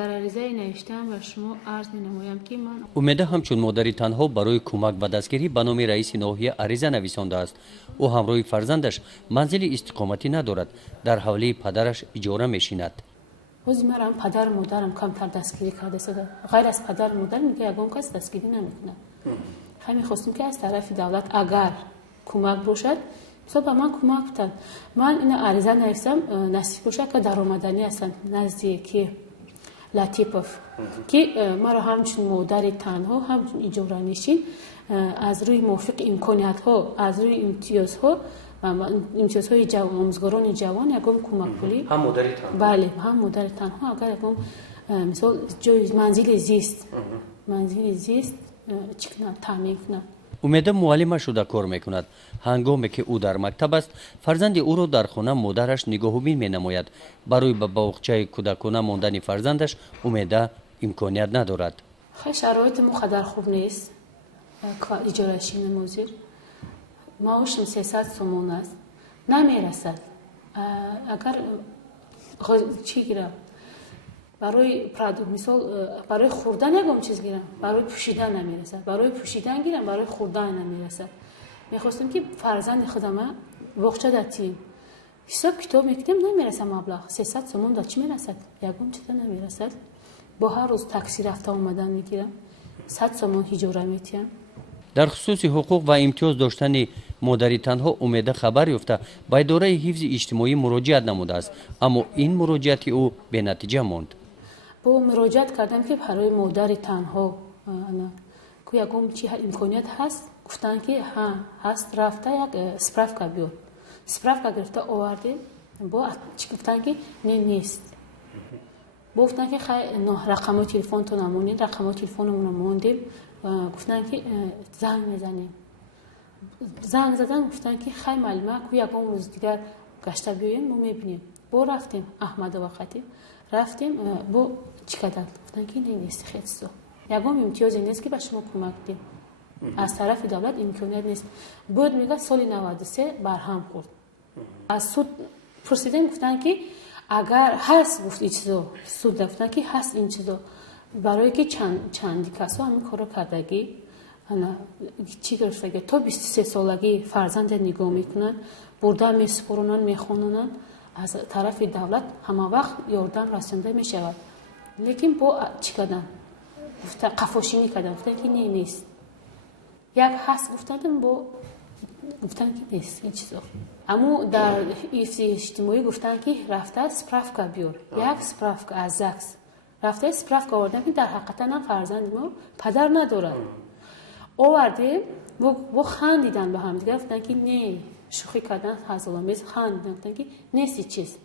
در عریضه نوشتم و شما عرض می‌نمایم که من اومیده همچون مادری تنها برای کمک و دستگیری به نام رئیس ناحیه عریضه نویسانده است. او همراه فرزندش منزل استقامتی ندارد، در حوله پدرش اجاره میشیند. روزی مرا پدر و مادرم کمتر دستگیری کرده شده. غیر از پدر و مادر میگه یگان کس دستگیری نمیکنه. همین خواستم که از طرف دولت اگر کمک باشد مثلا به من کمک کنند. من این عریضه نوشتم نصیب باشد که درآمدنی هستند نزدیکی لطیپوف که مرا همچون مادر تنها همچون اجاره نشین از روی موافق امکانیت ها از روی امتیازهای آموزگاران جوان یکم کمک پولی هم مادری تنها بله هم مادر تنها اگر یکم مثلا جای منزل زیست چکنه تامین کنه. اومیده معلم شده کار میکند. هنگامی که او در مکتب است فرزند او را در خانه مادرش نگاهبین مینماید. برای به باغچه کودکانه ماندن فرزندش اومیده امکانیت ندارد. خیلی شرایط مقدر خوب نیست. اجاره شین موزیر معاشم 300 سومون است نمیرسد. اگر چی گیرم برای مثال برای خوردن یکم چیز گیرم برای پوشیدن نمیرسد. برای پوشیدن گیرم برای خوردن نمیرسد. میخواستم که فرزند خودم باغچه داتیم حساب کتاب میکنم نمیرسد مبلغ 300 سومون داد چی میرسد یکم چیز نمیرسد. با هر روز تاکسی رفته اومدن میگیرم 100 سومون اجاره میتیم. در خصوص حقوق و امتیاز داشتن مادری تنها اومیده خبر یافته به اداره حفظ اجتماعی مراجعت نموده است، اما این مراجعت او به نتیجه ماند. با مراجعت کردم که برای مادر تنها که یکم چی امکانیت هست گفتن که ها هست رفته یک سپرافکا بیار سپرافکا گرفته آورده با گفتن که نیست گفتن که رقم تلفن تو نمونید رقم تلفنمون رو موندیم گفتن که زنگ میزنیم زنگ زدن گفتن که خیلی معلومه که یکم روز دیگر گشته بیایم ما میبینیم با رفتیم احمد وقتی رفتیم با چیکار گفتن که نیست خیلی سو یکم امتیازی نیست که به شما کمک دیم از طرف دولت امکانیت نیست بود میگه سال 93 برهم خورد از سود پرسیدن گفتن که اگر هست گفت این چیزو سود گفتن که هست این چیزو برای که چندی کسا همین کارو کردگی چی گرفتگی تا 23 سالگی فرزند نگاه میکنن برده میسپرونن میخونن از طرف دولت همه وقت یاردم رسنده میشود لیکن با چی کردن قفاشینی کردن گفتن که نیست یک هست گفتن با گفتن که نیست این چیزا اما در حفظ اجتماعی گفتن که رفته سپرافکا بیار یک سپرافکا از زکس رفته سپرافکا آوردن که در حقیقت نه فرزند ما پدر ندارد آورده و خندیدن به هم دیگه گفتن که نه شوخی کردن هزالامیز خندیدن گفتن که نیست چیز